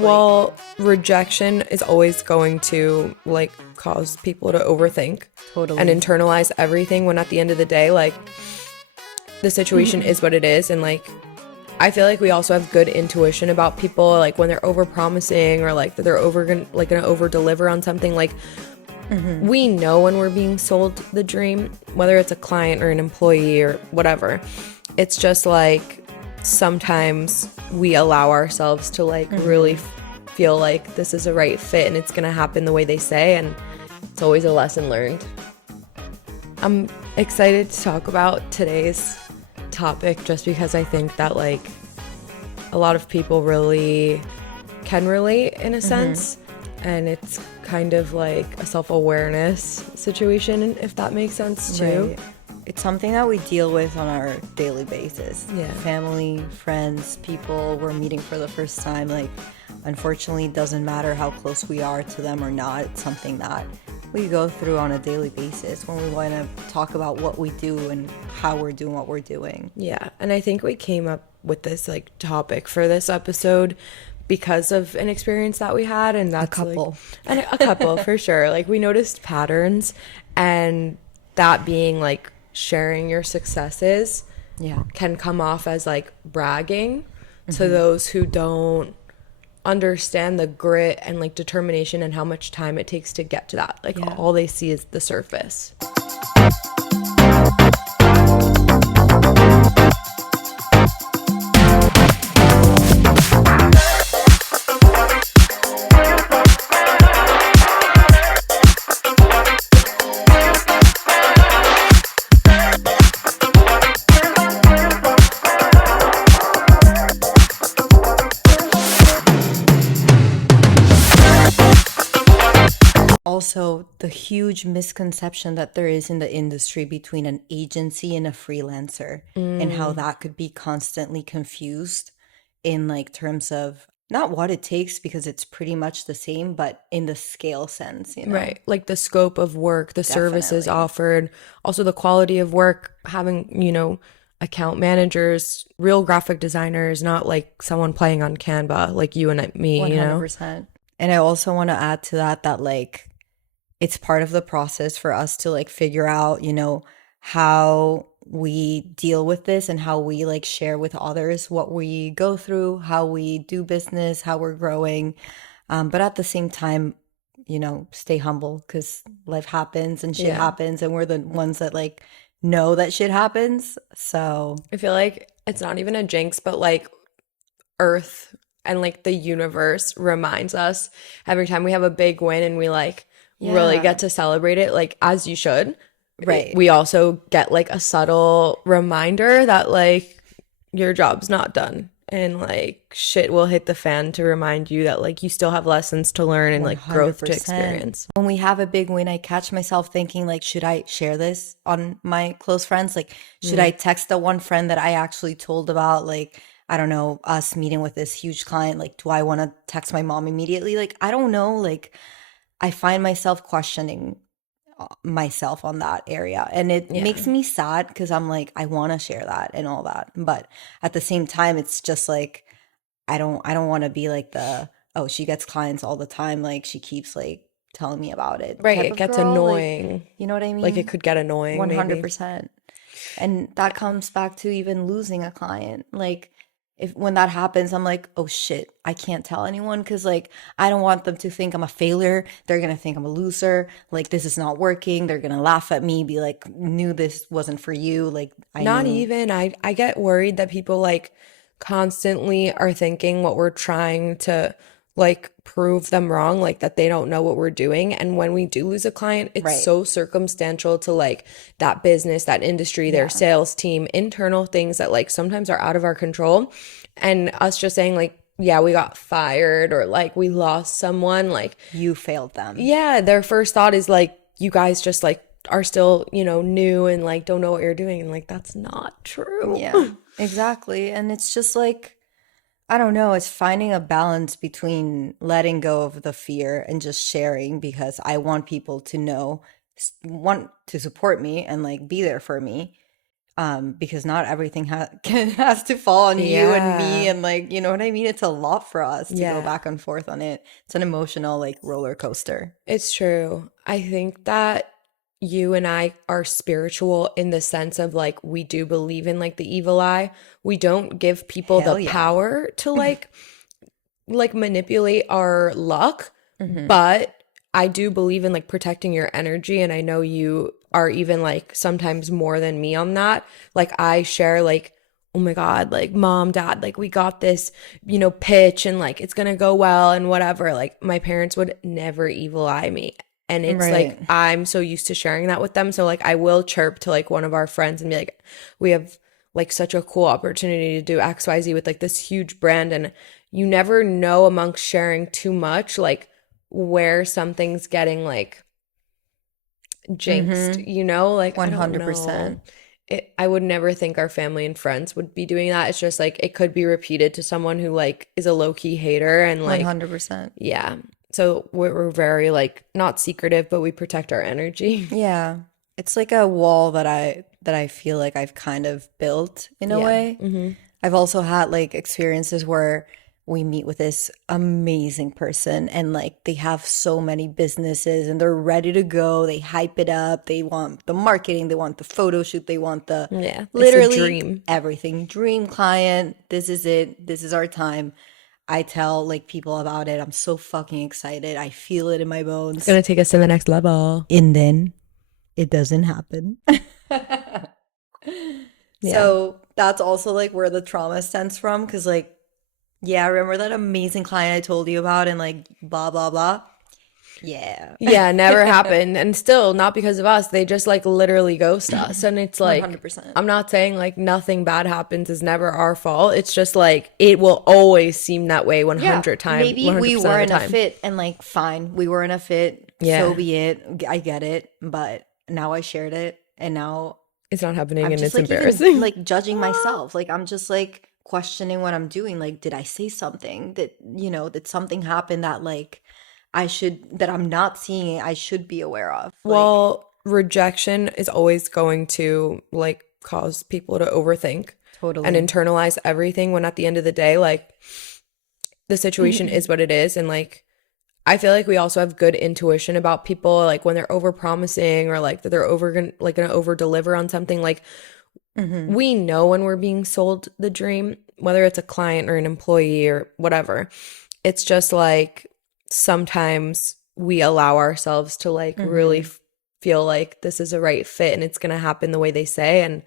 Well, rejection is always going to like cause people to overthink and Totally. internalize everything when at the end of the day, like the situation is what it is. And like, I feel like we also have good intuition about people, like when they're over promising or like that they're gonna over deliver on something. Like, we know when we're being sold the dream, whether it's a client or an employee or whatever. It's just like sometimes we allow ourselves to like really feel like this is a right fit and it's gonna happen the way they say, and it's always a lesson learned. I'm excited to talk about today's topic just because I think that like a lot of people really can relate in a sense, and it's kind of like a self-awareness situation, if that makes sense too. Right. It's something that we deal with on our daily basis. Yeah. Family, friends, people we're meeting for the first time. Like, unfortunately, it doesn't matter how close we are to them or not. It's something that we go through on a daily basis when we want to talk about what we do and how we're doing what we're doing. Yeah, and I think we came up with this like topic for this episode because of an experience that we had, and that's couple. and a couple for sure. Like we noticed patterns, and that being like sharing your successes Yeah. can come off as like bragging to those who don't understand the grit and like determination and how much time it takes to get to that. Like Yeah. all they see is the surface. Also, the huge misconception that there is in the industry between an agency and a freelancer, and how that could be constantly confused in like terms of not what it takes because it's pretty much the same, but in the scale sense, you know? Right. Like the scope of work, the services Definitely. offered, also the quality of work, having, account managers, real graphic designers, not like someone playing on Canva like you and me, 100%. And I also want to add to that that like it's part of the process for us to like figure out, how we deal with this and how we like share with others what we go through, how we do business, how we're growing. But at the same time, stay humble because life happens and shit Yeah. happens, and we're the ones that like know that shit happens. So, I feel like it's not even a jinx, but like Earth and like the universe reminds us every time we have a big win and we like really yeah. get to celebrate it, like as you should. Right. We also get like a subtle reminder that like your job's not done and like shit will hit the fan to remind you that like you still have lessons to learn and like growth to 100%. experience. When we have a big win, I catch myself thinking like, should I share this on my close friends? Like, should I text the one friend that I actually told about, like, I don't know, us meeting with this huge client? Like, do I want to text my mom immediately? Like, I don't know. Like, I find myself questioning myself on that area, and it Yeah. makes me sad because I'm like, I want to share that and all that, but at the same time it's just like I don't want to be like the, oh, she gets clients all the time, like she keeps like telling me about it Right, type it of gets girl. Like, annoying. you know what I Like it mean? could get annoying maybe. 100%. And that comes back to even losing a client. Like, if when that happens, I'm like, oh shit, I can't tell anyone because like I don't want them to think I'm a failure. They're gonna think I'm a loser. Like, this is not working. They're gonna laugh at me, be like, knew this wasn't for you. Like, I Not knew. even. I get worried that people like constantly are thinking what we're trying to like prove them wrong, like that they don't know what we're doing. And when we do lose a client, it's Right. so circumstantial to like that business, that industry, their Yeah. sales team, internal things that like sometimes are out of our control. And us just saying like, yeah, we got fired or like we lost someone, like You failed them. yeah, their first thought is like, you guys just like are still, new and like don't know what you're doing. And like, that's not true. Yeah, exactly. And it's just like, I don't know, it's finding a balance between letting go of the fear and just sharing because I want people to know, want to support me and like be there for me. because not everything has to fall on you and me, Yeah. and like, you know what I mean? It's a lot for us to go Yeah. back and forth on it. It's an emotional like roller coaster. It's true. I think that you and I are spiritual in the sense of like we do believe in like the evil eye. We don't give people the Hell yeah. power to like manipulate our luck, Hmm. but I do believe in like protecting your energy, and I know you are even like sometimes more than me on that. Like I share like, oh my God, like mom, dad, like we got this, pitch and like it's gonna go well and whatever. Like my parents would never evil eye me. And it's like Right. I'm so used to sharing that with them. So like I will chirp to like one of our friends and be like, we have like such a cool opportunity to do XYZ with like this huge brand. And you never know amongst sharing too much, like where something's getting like jinxed, Mm-hmm. Like I don't know. 100%. I would never think our family and friends would be doing that. It's just like it could be repeated to someone who like is a low-key hater and like 100%. yeah. So we're very like not secretive, but we protect our energy. Yeah. It's like a wall that I feel like I've kind of built in a Yeah. way. I've also had like experiences where we meet with this amazing person and like they have so many businesses and they're ready to go. They hype it up. They want the marketing, they want the photo shoot, they want the Yeah. It's a literally dream. everything. Dream client. This is it. This is our time. I tell like people about it. I'm so fucking excited. I feel it in my It's bones. gonna take us to the next level. And then it doesn't happen. Yeah. So that's also like where the trauma stems from. Cause like, yeah, remember that amazing client I told you about and like blah, blah, blah. Yeah. Yeah, never happened. And still, not because of us. They just like literally ghost us. And it's like, 100%. I'm not saying like nothing bad happens is never our fault. It's just like it will always seem that way Yeah. 100% Maybe we of the weren't a time. fit and like, fine, we weren't a fit. So Yeah. be it. I get it. But now I shared it. And now It's not happening I'm and just it's like even embarrassing. like judging myself. Like I'm just like questioning what I'm doing. Like, did I say something that, did something happen that like that I'm not seeing, I should be aware of? Like, Well, rejection is always going to like cause people to overthink and totally. internalize everything when at the end of the day, like the situation is what it is. And like, I feel like we also have good intuition about people, like when they're overpromising or like that they're gonna over deliver on something. Like Hmm. we know when we're being sold the dream, whether it's a client or an employee or whatever. It's just like sometimes we allow ourselves to like really Hmm. feel like this is a right fit and it's gonna happen the way they say, and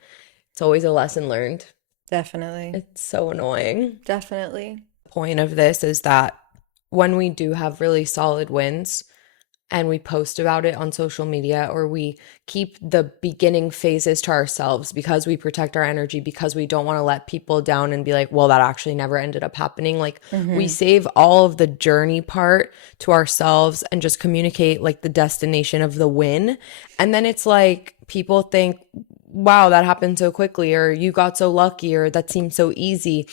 it's always a lesson learned. Definitely. It's so annoying. Definitely. Point of this is that when we do have really solid wins and we post about it on social media, or we keep the beginning phases to ourselves because we protect our energy, because we don't want to let people down and be like, well, that actually never ended up happening. Like we Hmm. save all of the journey part to ourselves and just communicate like the destination of the win. And then it's like people think, wow, that happened so quickly, or you got so lucky, or that seemed so easy.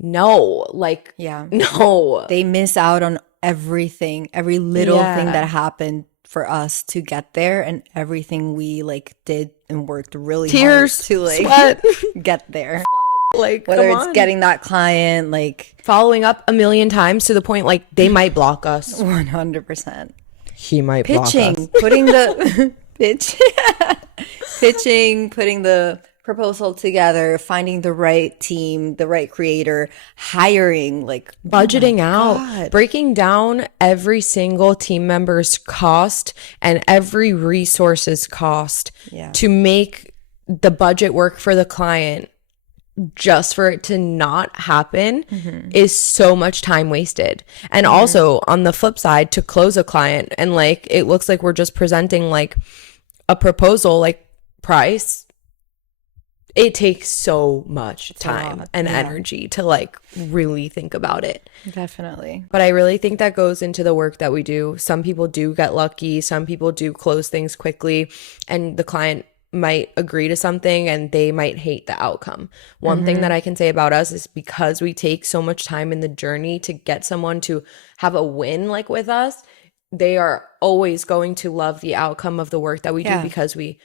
No, like, Yeah. no. They miss out on everything, every little thing Yeah. that happened for us to get there and everything we like did and worked really hard Tears, to like sweat. get there. Like, Whether come it's on. getting that client, like Following up a million times to the point like they might block us. 100%. He might block us. Pitching, putting the pitching, putting the proposal together, finding the right team, the right creator, hiring, like Budgeting out, God. breaking down every single team member's cost and every resource's cost Yeah. to make the budget work for the client, just for it to not happen is so much time wasted. And also on the flip side, to close a client and like it looks like we're just presenting like a proposal, like price, it takes so much a time lot. and Yeah. energy to like really think about it. Definitely. But I really think that goes into the work that we do. Some people do get lucky, some people do close things quickly, and the client might agree to something and they might hate the outcome. One thing that I can say about us is because we take so much time in the journey to get someone to have a win like with us, they are always going to love the outcome of the work that we do Yeah. because we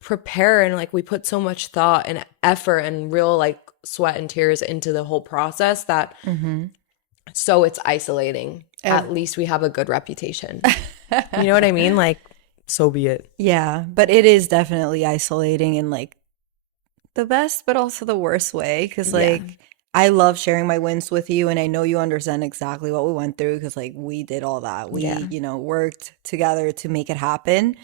prepare and like we put so much thought and effort and real like sweat and tears into the whole process that so it's isolating. At least we have a good reputation. You know what I mean? Like, so be it. Yeah, but it is definitely isolating in like the best, but also the worst way. Because Yeah. like I love sharing my wins with you, and I know you understand exactly what we went through because like we did all that. We, Yeah. worked together to make it happen.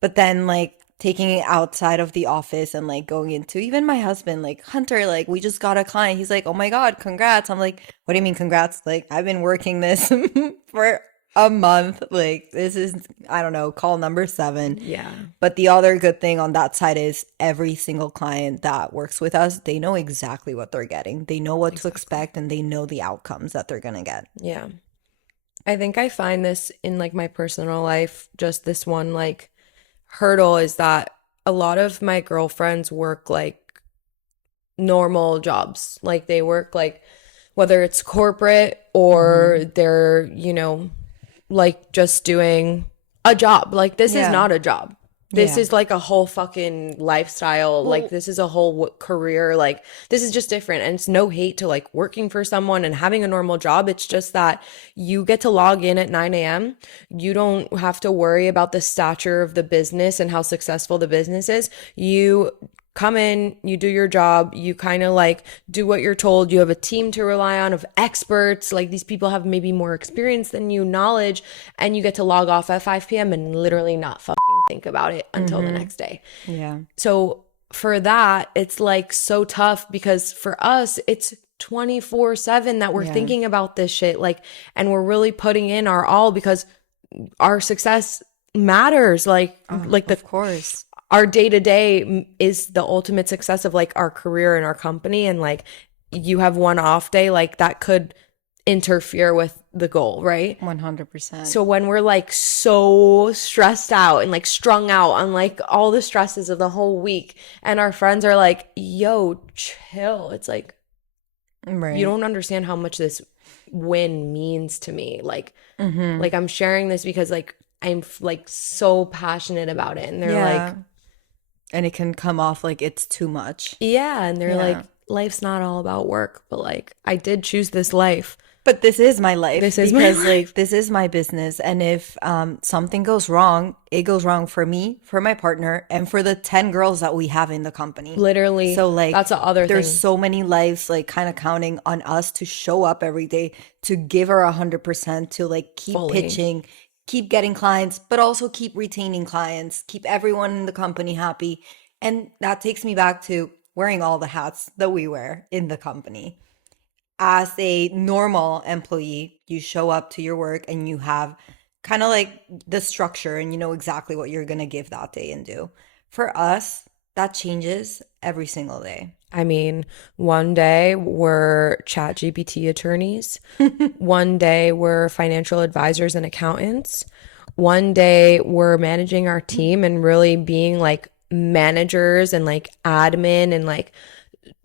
But then like taking it outside of the office and like going into even my husband, like Hunter, like we just got a client. He's like, "Oh my God, congrats." I'm like, "What do you mean congrats?" Like I've been working this for a month. Like this is, I don't know, call number 7. Yeah. But the other good thing on that side is every single client that works with us, they know exactly what they're getting. They know what to expect and they know the outcomes that they're going to get. Yeah. I think I find this in like my personal life, just this one like hurdle is that a lot of my girlfriends work like normal jobs. Like they work like whether it's corporate or they're, like just doing a job. Like this is Yeah. not a job. This Yeah. is like a whole fucking lifestyle. Like this is a whole career. Like this is just different. And it's no hate to like working for someone and having a normal job. It's just that you get to log in at 9 a.m. You don't have to worry about the stature of the business and how successful the business is. You come in, you do your job, you kind of like do what you're told. You have a team to rely on of experts. Like these people have maybe more experience than you, knowledge, and you get to log off at 5 p.m. and literally not fucking think about it until the next day. Yeah. So for that, it's like so tough because for us, it's 24/7 that we're thinking about this shit. Like, and we're really putting in our all because our success matters. Like Of course. our day to day is the ultimate success of like our career and our company. And like you have one off day, like that could interfere with the goal, right? 100%. So when we're like so stressed out and like strung out on like all the stresses of the whole week, and our friends are like, yo, chill. It's like, Right. you don't understand how much this win means to me. Like I'm sharing this because like I'm like so passionate about it. And they're like, and it can come off like it's too much. yeah. And they're Yeah. like, life's not all about work, but like I did choose this life. But this is my life. This is my because life. like this is my business, and if something goes wrong, it goes wrong for me, for my partner, and for the 10 girls that we have in the company. Literally. So like that's the other there's thing. so many lives like kind of counting on us to show up every day, to give our 100%, to like keep Fully. pitching, keep getting clients, but also keep retaining clients, keep everyone in the company happy. And that takes me back to wearing all the hats that we wear in the company. As a normal employee, you show up to your work and you have kind of like the structure and you know exactly what you're going to give that day and do. For us, that changes every single day. I mean, one day we're chat GPT attorneys. One day we're financial advisors and accountants. One day we're managing our team and really being like managers and like admin and like,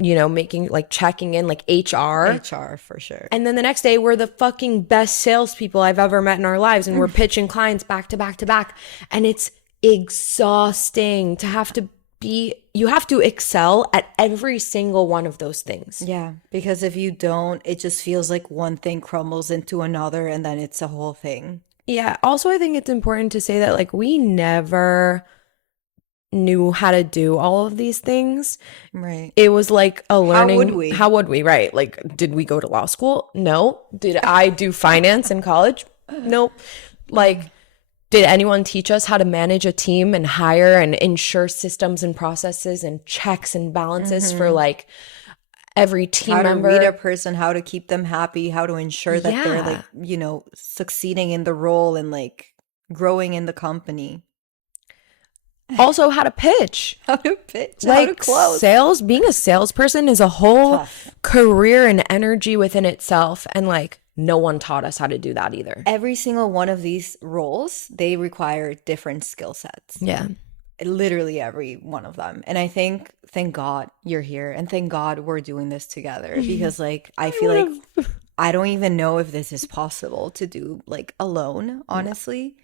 making like checking in like HR. HR for sure. And then the next day we're the fucking best salespeople I've ever met in our lives. And we're pitching clients back to back to back. And it's exhausting to have to you have to excel at every single one of those things. Yeah, because if you don't, it just feels like one thing crumbles into another and then it's a whole thing. Yeah. Also, I think it's important to say that like we never knew how to do all of these things. Right. It was like a learning. would we? How would we? Right. Like, did we go to law school? No. Did I do finance in college? Nope. Like, did anyone teach us how to manage a team and hire and ensure systems and processes and checks and balances for like every team How to member? read a person, how to keep them happy, how to ensure that they're like, succeeding in the role and like growing in the company. Also, how to pitch. How to pitch, how Like to close. sales, being a salesperson is a whole Tough. career and energy within itself. And like, no one taught us how to do that either. Every single one of these roles, they require different skill sets. Yeah. Literally every one of them. And I think, thank God you're here and thank God we're doing this together because like, I feel like I don't even know if this is possible to do like alone, honestly.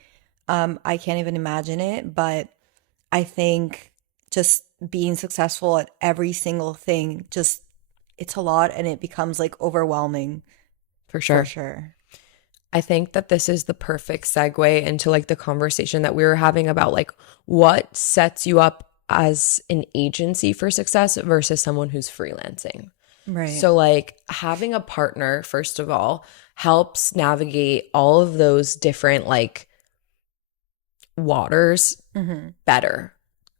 I can't even imagine it, but I think just being successful at every single thing, just it's a lot and it becomes like overwhelming For for sure. sure. I think that this is the perfect segue into like the conversation that we were having about like what sets you up as an agency for success versus someone who's freelancing. Right. So, like, having a partner, first of all, helps navigate all of those different like waters Mm-hmm. better.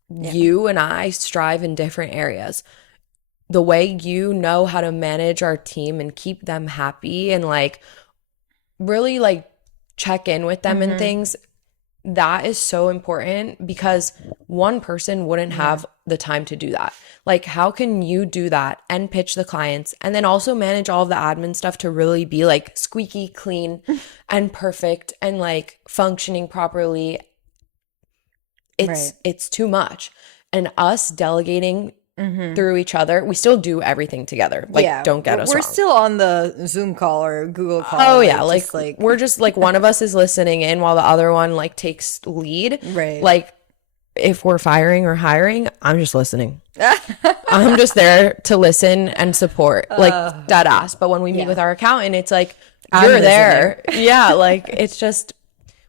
Yeah. You and I strive in different areas. The way you know how to manage our team and keep them happy and like really like check in with them and Mm-hmm. things, that is so important because one person wouldn't Yeah. have the time to do that. Like, how can you do that and pitch the clients and then also manage all of the admin stuff to really be like squeaky clean and perfect and like functioning properly? Right. It's too much. And us delegating Mm-hmm. through each other, we still do everything together. Like, Yeah. don't get us We're wrong. still on the Zoom call or Google Oh call, yeah, like like just like we're just like one of us is listening in while the other one like takes lead. right. Like if we're firing or hiring, I'm just listening. I'm just there to listen and support, like dead ass. But when we meet with Yeah. our accountant, it's like I'm you're listening. there. Yeah, like it's just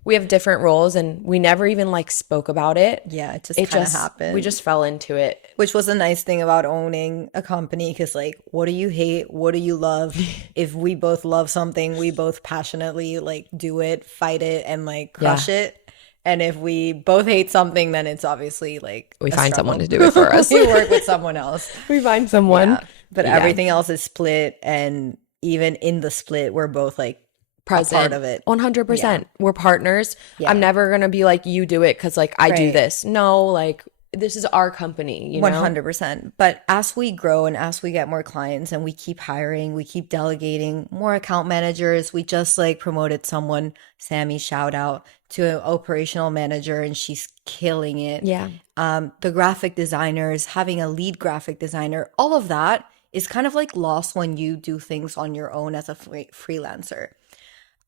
we have different roles and we never even like spoke about it. Yeah, it just It kind of just we happened. just fell into it. Which was a nice thing about owning a company because, like, what do you hate? What do you love? If we both love something, we both passionately, like, do it, fight it, and, like, Yeah. crush it. And if we both hate something, then it's obviously, like, We a find someone struggle. to do it for us. We work with someone else. We find someone. Yeah. But Yeah. everything else is split. And even in the split, we're both, like, a part Present of it. 100%. We're partners. I'm Yeah. never going to be like you do it cuz like I do Right. this. No, like this is our company, you know? 100%. But as we grow and as we get more clients and we keep hiring, we keep delegating more account managers. We just like promoted someone, Sammy, shout out to an operational manager, and she's killing it. Yeah. The graphic designers, having a lead graphic designer, all of that is kind of like lost when you do things on your own as a freelancer.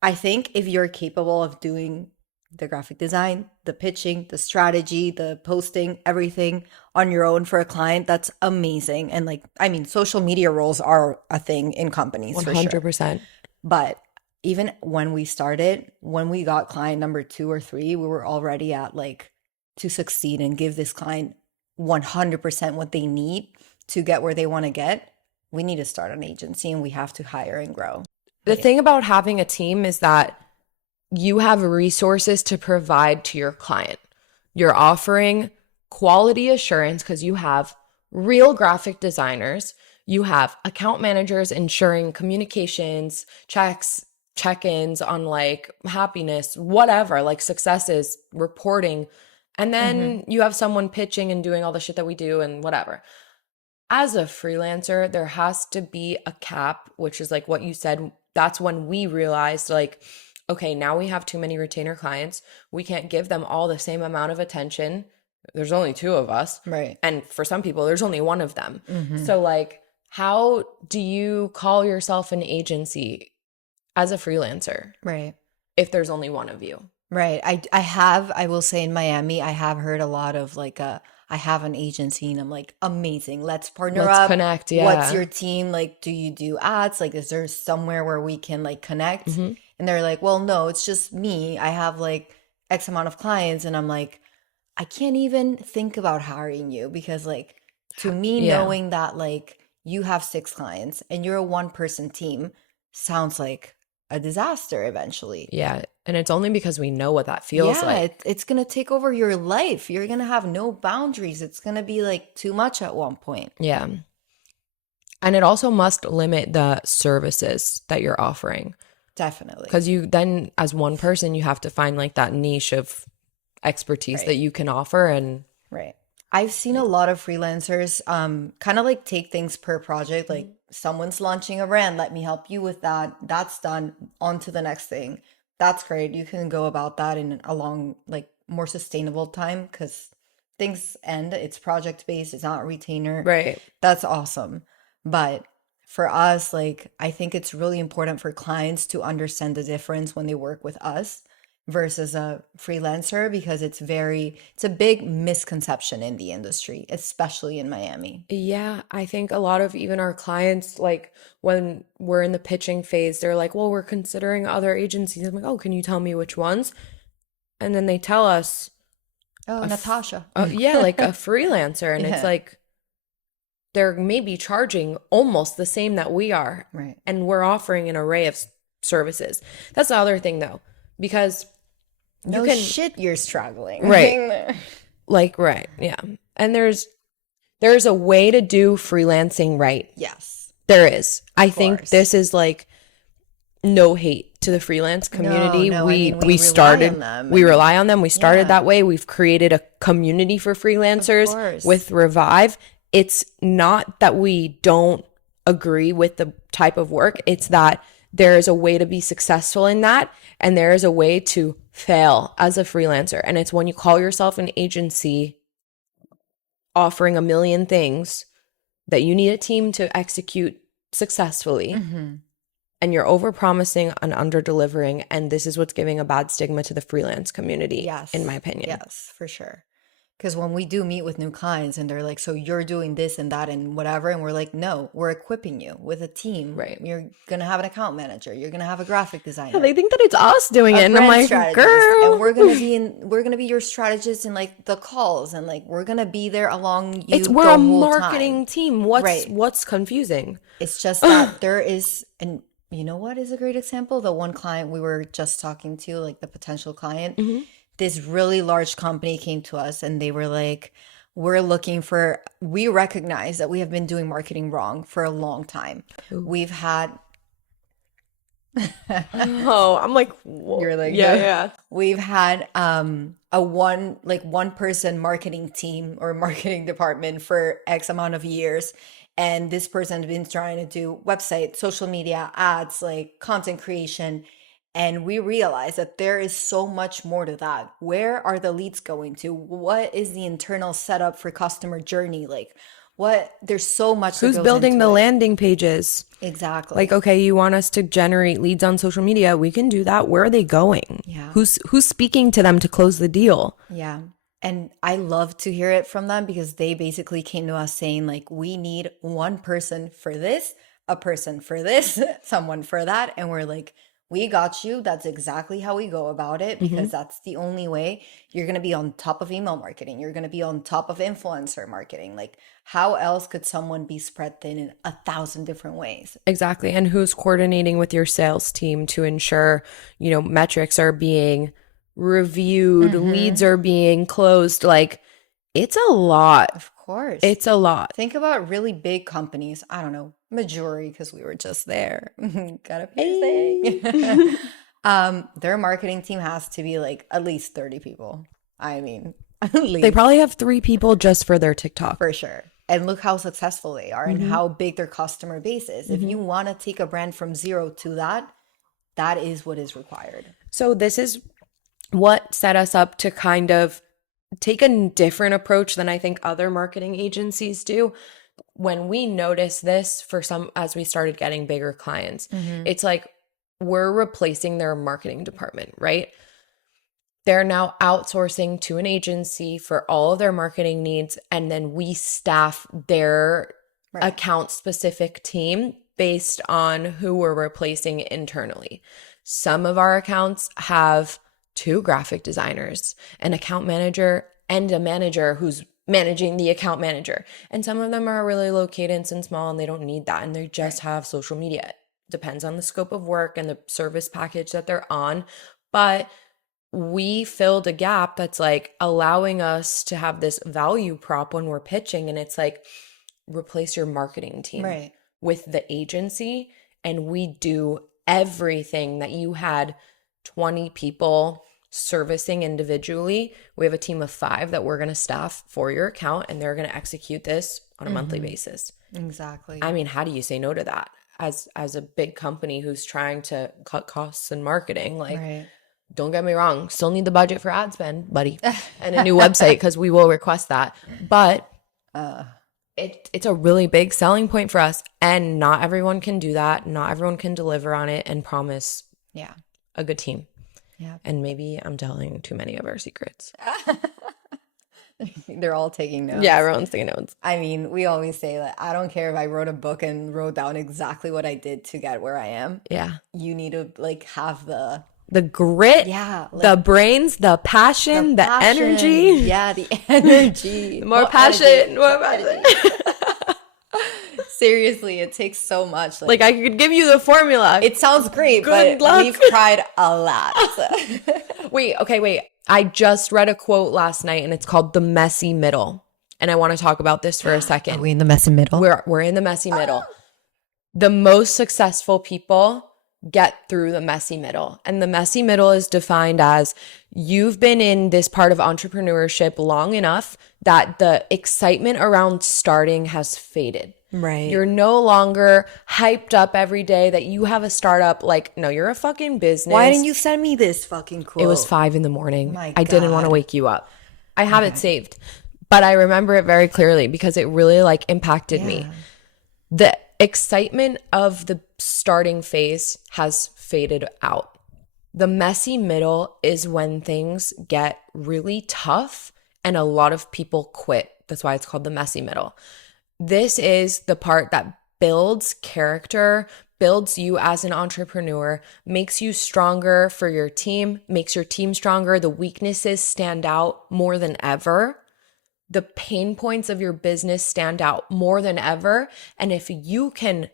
I think if you're capable of doing the graphic design, the pitching, the strategy, the posting, everything on your own for a client, that's amazing. And like, I mean, social media roles are a thing in companies for sure. 100%. But even when we started, when we got client number 2 or 3, we were already at like to succeed and give this client 100% what they need to get where they want to get. We need to start an agency and we have to hire and grow. The thing about having a team is that you have resources to provide to your client. You're offering quality assurance because you have real graphic designers, you have account managers ensuring communications, checks, check-ins on like happiness, whatever, like successes, reporting, and then you have someone pitching and doing all the shit that we do and whatever. As a freelancer, there has to be a cap, which is like what you said. That's when we realized, like, okay, now we have too many retainer clients. We can't give them all the same amount of attention. There's only 2 of us. Right. And for some people, there's only 1 of them. Mm-hmm. So, like, how do you call yourself an agency as a freelancer Right. if there's only 1 of you? Right. I will say in Miami, I have heard a lot of like I have an agency and I'm like, amazing. Let's partner Let's up. connect. What's Yeah. your team? Like, do you do ads? Like, is there somewhere where we can like connect? Mhm. And they're like, well, no, it's just me. I have like X amount of clients. And I'm like, I can't even think about hiring you because like to me, Yeah. knowing that like you have 6 clients and you're a 1-person team sounds like a disaster eventually. Yeah. And it's only because we know what that feels Yeah, like. it's gonna take over your life. You're gonna have no boundaries. It's gonna be like too much at one point. Yeah. And it also must limit the services that you're offering Definitely. because you then, as one person, you have to find like that niche of expertise that Right. you can offer. And Right. I've seen a lot of freelancers kind of like take things per project. Like someone's launching a brand, let me help you with that. That's done. On to the next thing. That's great. You can go about that in a long, like more sustainable time because things end. It's project based, it's not retainer. right. That's awesome. But for us, like, I think it's really important for clients to understand the difference when they work with us versus a freelancer, because it's a big misconception in the industry, especially in Miami. Yeah, I think a lot of even our clients, like when we're in the pitching phase, they're like, well, we're considering other agencies. I'm like, oh, can you tell me which ones? And then they tell us, Oh, Natasha. yeah, like a freelancer. And it's Yeah, like, they're maybe charging almost the same that we are. right. And we're offering an array of services. That's the other thing, though, because you No can, shit, you're struggling. right, like, right, yeah. And there's a way to do freelancing right. Yes, There is. I think course. this is like no hate to the freelance community. No, I mean, we We rely started, on them we and rely on them. We started yeah, that way. We've created a community for of freelancers course. with Revive. It's not that we don't agree with the type of work. It's that there is a way to be successful in that, and there is a way to fail as a freelancer. And it's when you call yourself an agency offering a million things that you need a team to execute successfully, Mm-hmm. and you're overpromising and underdelivering, and this is what's giving a bad stigma to the freelance community, Yes. in my opinion. Yes, for sure. Because when we do meet with new clients and they're like, so you're doing this and that and whatever, and we're like, no, we're equipping you with a team. Right. You're gonna have an account manager. You're gonna have a graphic Yeah, designer. they think that it's us doing it, A and I'm brand like, strategist, girl. and we're gonna be your strategist in like the calls, and like we're gonna be there along you We're the a whole marketing time. team. Right. What's confusing? It's just that there is, and you know what is a great example? The one client we were just talking to, like the potential client, Mhm. this really large company came to us and they were like, we recognize that we have been doing marketing wrong for a long time. Ooh. We've had, Oh, I'm like, whoa. you're like, yeah, "Huh?" yeah. We've had a one person marketing team or marketing department for X amount of years. And this person has been trying to do website, social media, ads, like content creation. And we realize that there is so much more to that. Where are the leads going to? What is the internal setup for customer journey? Like, there's so much that Who's goes building into the it. landing pages? Exactly. Like, okay, you want us to generate leads on social media? We can do that. Where are they going? Yeah. Who's speaking to them to close the deal? Yeah. And I love to hear it from them because they basically came to us saying, like, we need one person for this, a person for this, someone for that. And we're like, we got you. That's exactly how we go about it because that's the only way you're going to be on top of email marketing. You're going to be on top of influencer marketing. Like, how else could someone be spread thin in 1,000 different ways? Exactly. And who's coordinating with your sales team to ensure, metrics are being reviewed, leads are being closed. Like, it's a lot. Of course. It's a lot. Think about really big companies. I don't know, Majority, because we were just there. Got a piercing. Their marketing team has to be like at least 30 people. I mean, at least. They probably have 3 people just for their TikTok. For sure. And look how successful they are and how big their customer base is. If you want to take a brand from zero to that, that is what is required. So this is what set us up to kind of take a different approach than I think other marketing agencies do. When we notice this as we started getting bigger clients, it's like we're replacing their marketing department, right? They're now outsourcing to an agency for all of their marketing needs, and then we staff their account specific team based on who we're replacing internally. Some of our accounts have 2 graphic designers, an account manager, and a manager who's managing the account manager. And some of them are really low cadence and small, and they don't need that. And they just have social media. Depends on the scope of work and the service package that they're on. But we filled a gap that's like allowing us to have this value prop when we're pitching. And it's like, replace your marketing team with the agency, and we do everything that you had 20 people servicing individually. We have a team of 5 that we're going to staff for your account, and they're going to execute this on a monthly basis. Exactly. I mean, how do you say no to that as a big company who's trying to cut costs in marketing? Like, don't get me wrong, still need the budget for ad spend, buddy, and a new website, because we will request that. But it's a really big selling point for us, and not everyone can do that. Not everyone can deliver on it and promise a good team. Yeah. And maybe I'm telling too many of our secrets. They're all taking notes. Yeah, everyone's taking notes. I mean, we always say that I don't care if I wrote a book and wrote down exactly what I did to get where I am. Yeah. You need to like have the grit, like, the brains, the passion, the energy. Yeah, the energy. More passion, more passion. Seriously, it takes so much. Like I could give you the formula. It sounds great, Good but luck. we've tried a lot. Wait. I just read a quote last night and it's called The Messy Middle. And I want to talk about this for a second. Are we in the messy middle? We're in the messy middle. The most successful people get through the messy middle. And the messy middle is defined as you've been in this part of entrepreneurship long enough that the excitement around starting has faded. Right. You're no longer hyped up every day that you have a startup. Like, no, you're a fucking business. Why didn't you send me this fucking quote? It was 5 a.m. My I didn't want to God. wake you up. I have it saved, but I remember it very clearly because it really like impacted me. The excitement of the starting phase has faded out. The messy middle is when things get really tough and a lot of people quit. That's why it's called the messy middle. This is the part that builds character, builds you as an entrepreneur, makes you stronger for your team, makes your team stronger. The weaknesses stand out more than ever. The pain points of your business stand out more than ever. And if you can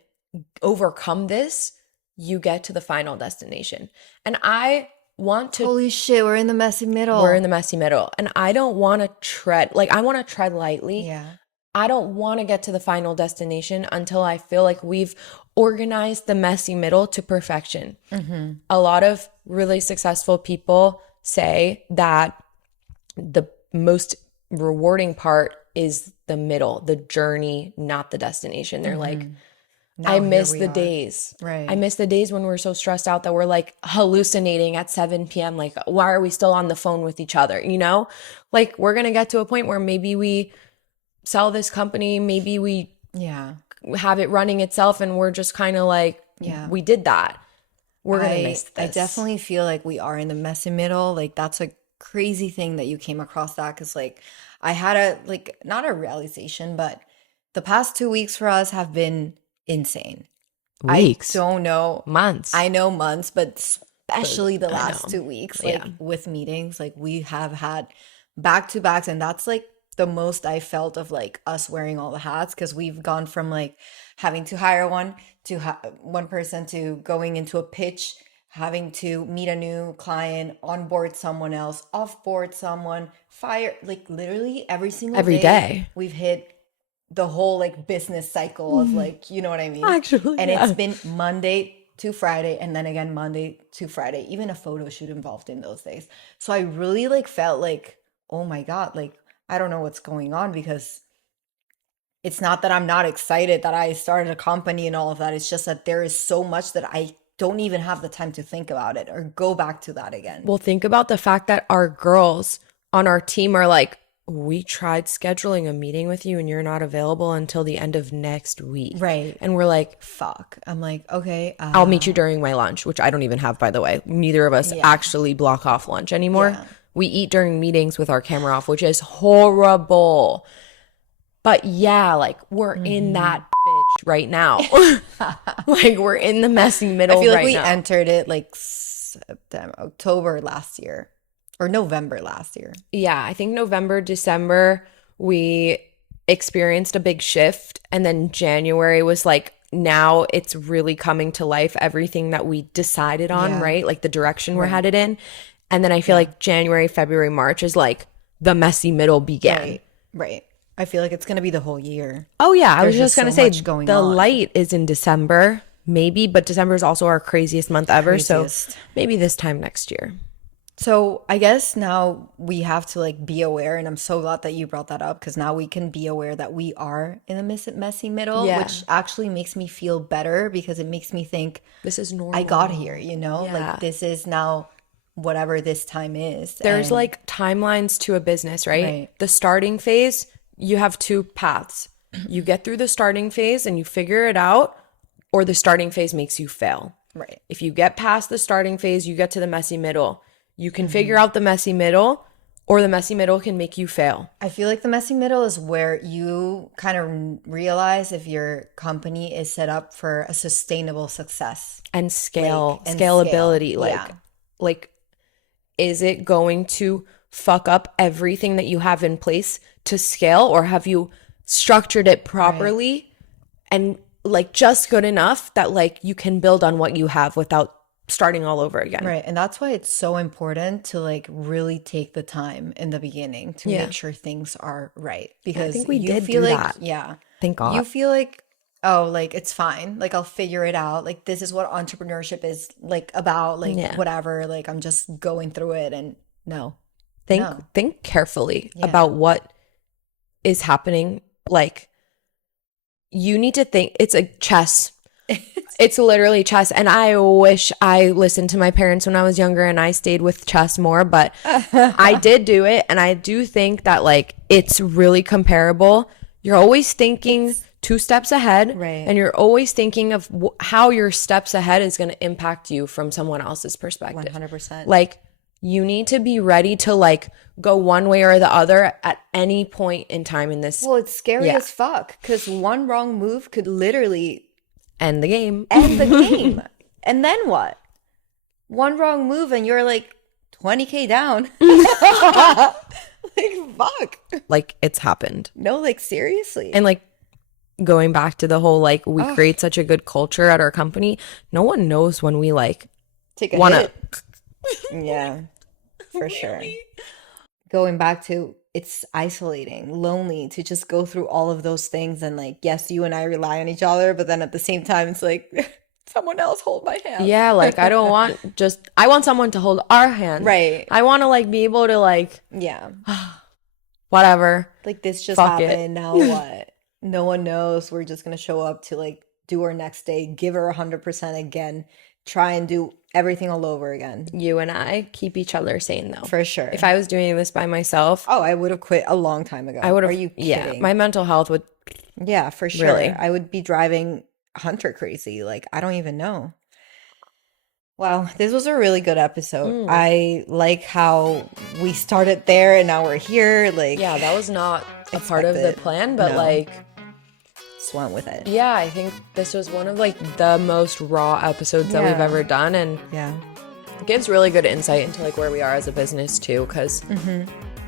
overcome this, you get to the final destination. And I want to... Holy shit, we're in the messy middle. We're in the messy middle. And I don't want to tread... Like, I want to tread lightly. Yeah. I don't want to get to the final destination until I feel like we've organized the messy middle to perfection. Mm-hmm. A lot of really successful people say that the most rewarding part is the middle, the journey, not the destination. They're like, I miss the days. Right. I miss the days when we're so stressed out that we're like hallucinating at 7 p.m. Like, why are we still on the phone with each other? You know, like we're going to get to a point where maybe we sell this company, maybe we have it running itself and we're just kind of like, we did that. We're going to miss this. I definitely feel like we are in the messy middle. Like that's a crazy thing that you came across that because like I had a like not a realization, but the past 2 weeks for us have been insane. Weeks. I don't know. Months. I know months, but especially the last 2 weeks, like with meetings, like we have had back-to-backs and that's like the most I felt of like us wearing all the hats because we've gone from like having to hire one to one person to going into a pitch, having to meet a new client, onboard someone else, offboard someone, fire, like literally every single day we've hit the whole like business cycle of like, you know what I mean? Actually, and it's been Monday to Friday and then again Monday to Friday, even a photo shoot involved in those days. So I really like felt like, oh my God, like I don't know what's going on because it's not that I'm not excited that I started a company and all of that. It's just that there is so much that I don't even have the time to think about it or go back to that again. Well, think about the fact that our girls on our team are like, we tried scheduling a meeting with you and you're not available until the end of next week. Right. And we're like, fuck. I'm like, okay. I'll meet you during my lunch, which I don't even have, by the way. Neither of us actually block off lunch anymore. Yeah. We eat during meetings with our camera off, which is horrible. But yeah, like we're in that bitch right now. Like we're in the messy middle right now. I feel like we entered it like October last year or November last year. Yeah, I think November, December, we experienced a big shift. And then January was like, now it's really coming to life, everything that we decided on, right? Like the direction we're headed in. And then I feel like January, February, March is like the messy middle began. Right. I feel like it's going to be the whole year. Oh, yeah. I was just going to say the on. light is in December, maybe, but December is also our craziest month ever. So maybe this time next year. So I guess now we have to like be aware. And I'm so glad that you brought that up because now we can be aware that we are in the messy middle, which actually makes me feel better because it makes me think this is normal. I got here, you know, like this is now whatever this time is. There's like timelines to a business, right? The starting phase, you have two paths. You get through the starting phase and you figure it out, or the starting phase makes you fail. Right. If you get past the starting phase, you get to the messy middle. You can figure out the messy middle, or the messy middle can make you fail. I feel like the messy middle is where you kind of realize if your company is set up for a sustainable success. And And scalability. scale. Yeah. Like, is it going to fuck up everything that you have in place to scale, or have you structured it properly and like just good enough that like you can build on what you have without starting all over again? Right. And that's why it's so important to like really take the time in the beginning to make sure things are right. Because think we you did feel do like, that. yeah. Thank God. You feel like, oh, like it's fine. Like I'll figure it out. Like this is what entrepreneurship is like about, like whatever. Like I'm just going through it and no. Think carefully about what is happening. Like, you need to think it's a chess. It's literally chess. And I wish I listened to my parents when I was younger and I stayed with chess more, but I did do it. And I do think that like it's really comparable. You're always thinking 2 steps ahead, and you're always thinking of how your steps ahead is going to impact you from someone else's perspective. 100%. Like, you need to be ready to like go one way or the other at any point in time in this. Well, it's scary as fuck because one wrong move could literally end the game. End the game. And then what? One wrong move and you're like 20K down. Like, fuck. Like, it's happened. No, like, seriously. And like, going back to the whole like we create such a good culture at our company, no one knows when we like take a wanna hit. Yeah, for sure. Going back to, it's isolating, lonely to just go through all of those things. And like, yes, you and I rely on each other, but then at the same time, it's like, someone else hold my hand. Yeah, like I want someone to hold our hand. Right. I want to like be able to like, yeah, whatever. Like this just Fuck happened. it. Now what? No one knows. We're just going to show up to like do our next day, give her 100% again, try and do everything all over again. You and I keep each other sane though. For sure. If I was doing this by myself, oh, I would have quit a long time ago. I would have. Are you kidding? Yeah, my mental health would. Yeah, for sure. Really? I would be driving Hunter crazy. Like, I don't even know. Wow, this was a really good episode. I like how we started there and now we're here. Like, Yeah, that was not a part of the plan, but No. like, just went with it. yeah, I think this was one of like the most raw episodes that we've Yeah. ever done, and Yeah. it gives really good insight into like where we are as a business too, because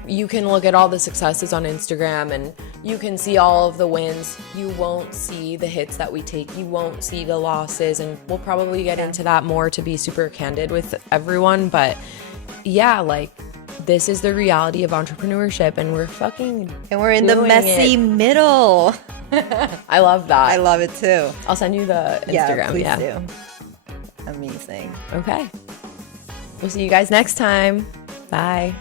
you can look at all the successes on Instagram and you can see all of the wins. You won't see the hits that we take. You won't see the losses, and we'll probably get into that more to be super candid with everyone. But yeah, like this is the reality of entrepreneurship, and we're fucking And we're in the doing messy it. middle. I love that. I love it too. I'll send you the Instagram. Please do. Amazing. Okay. We'll see you guys next time. Bye.